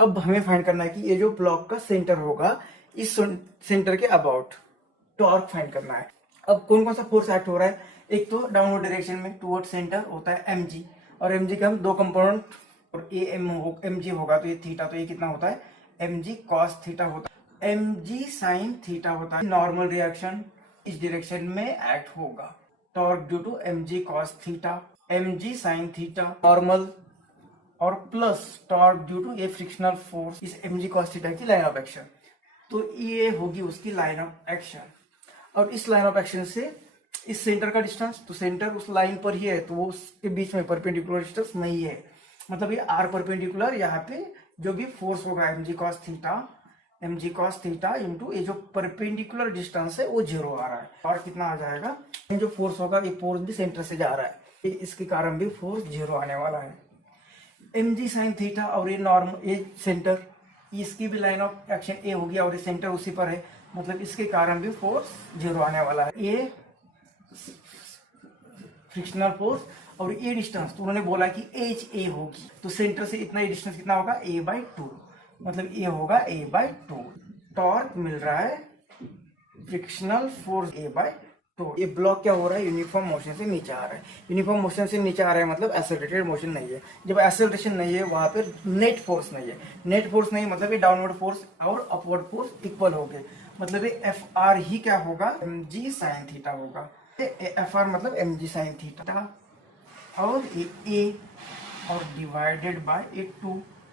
अब हमें फाइंड करना है कि ये जो ब्लॉक का सेंटर होगा, इस सेंटर के अबाउट टॉर्क फाइंड करना है। अब कौन कौन सा फोर्स एक्ट हो रहा है? एक तो डाउनवर्ड डायरेक्शन में टुवर्ड सेंटर होता है mg, और mg का हम दो कंपोनेंट, और mg होगा तो ये थीटा, तो ये कितना होता है mg cos थीटा होता है, mg sin थीटा होता है। नॉर्मल रिएक्शन इस डायरेक्शन में एक्ट होगा, torque due to mg cos थीटा, mg sin थीटा नॉर्मल, और plus torque due to a frictional force इस mg cos थीटा की लाइन ऑफ एक्शन। तो ये होगी उसकी लाइन ऑफ एक्शन। और इस लाइन ऑफ एक्शन से इस सेंटर का डिस्टेंस, तो सेंटर उस लाइन पर ही है, तो वो उसके बीच में परपेंडिकुलर डिस्टेंस नहीं है, मतलब ये आर परपेंडिकुलर, यहाँ पे जो भी फोर्स होगा mg cos थीटा इंटू ये जो परपेंडिकुलर डिस्टेंस है वो जीरो आ रहा है, और कितना आ जाएगा, ये जो फोर्स होगा ये फोर्स भी सेंटर से जा रहा है, इसके कारण भी फोर्स जीरो आने वाला है। mg sin थीटा और ये नॉर्मल, ये सेंटर, इसकी भी लाइन ऑफ एक्शन ए होगी और ये सेंटर उसी पर है, मतलब इसके कारण भी फोर्स जीरो आने वाला है। ये फ्रिक्शनल फोर्स और ये डिस्टेंस, तो उन्होंने बोला कि एच ए होगी, तो सेंटर से इतना डिस्टेंस कितना होगा a/2, मतलब ये होगा a/2। टॉर्क मिल रहा है फ्रिक्शनल फोर्स a/2। ये ब्लॉक क्या हो रहा है, यूनिफॉर्म मोशन से नीचे आ रहा है। यूनिफॉर्म मोशन से नीचे आ रहा है मतलब एक्सेलरेटेड मोशन नहीं है। जब एक्सेलरेशन नहीं है वहां पर नेट फोर्स नहीं है। नेट फोर्स नहीं मतलब ये डाउनवर्ड फोर्स और अपवर्ड फोर्स इक्वल हो गए, मतलब ये एफ आर ही क्या होगा, mg sin थीटा होगा। एफ आर मतलब mg sin थीटा, और ये a और डिवाइडेड बाय ए 2